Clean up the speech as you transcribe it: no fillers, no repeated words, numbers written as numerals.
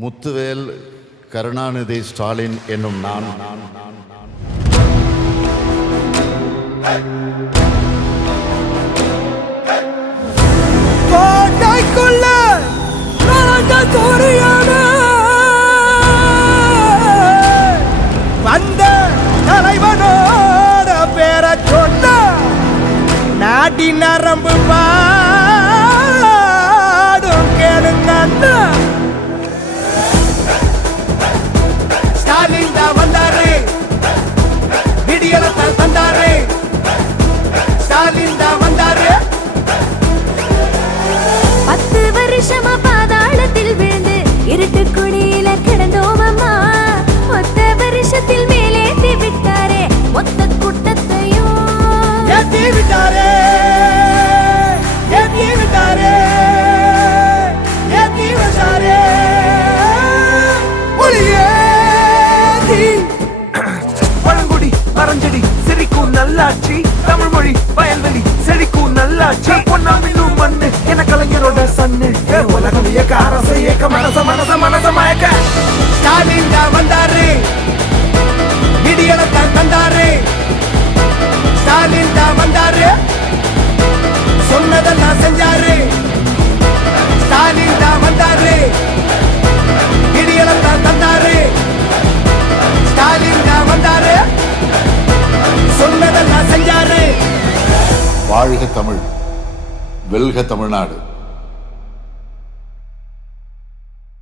முத்துவேல் கருணாநிதி ஸ்டாலின் என்னும் நான் கோட்டைக்குள்ள வந்த தலைவனோட பேர சொன்ன நாடி நரம்பு பாடும் கேளுங்க ஸ்டாலின் தான் வந்தாரு, விடியலத்தான் தந்தாரு. ஸ்டாலின் தான் வந்தாரு. 10 வருஷமா பாதாளத்தில் விழுந்து இருட்டு குடியில கிடந்தோம் அம்மா. 10 வருஷத்தில் மேலேத்தி விட்டாரே மொத்த கூட்டத்தையும் ஏத்தி விட்டாரே, ஏத்தி விட்டாரே, ஏத்தி விட்டாரே. ஒளியேத்தி பழங்குடி பரஞ்செடி சிரிக்கும் நல்லாட்சி, தமிழ் மொழி வயல்வெளி செழிக்கும் நல்லாட்சி. பொன்னாமின்னும் மண்ணு என கலைஞரோட சன்னு, உலகம் இயக்க அரசு இயக்க மனச மனச மனச மயக்க. ஸ்டாலின் தான் வந்தாரு, விடியலத்தான் தந்தாரு. ஸ்டாலின் தான் வந்தாரு, சொன்னதெல்லாம் செஞ்சாரு. ஸ்டாலின் தான் வந்தாரு, விடியலத்தான் தந்தாரு. ஸ்டாலின் தான் வந்தாரு, சொன்னதெல்லாம் செஞ்சாரு. வாழ்க தமிழ், வெல்க தமிழ்நாடு.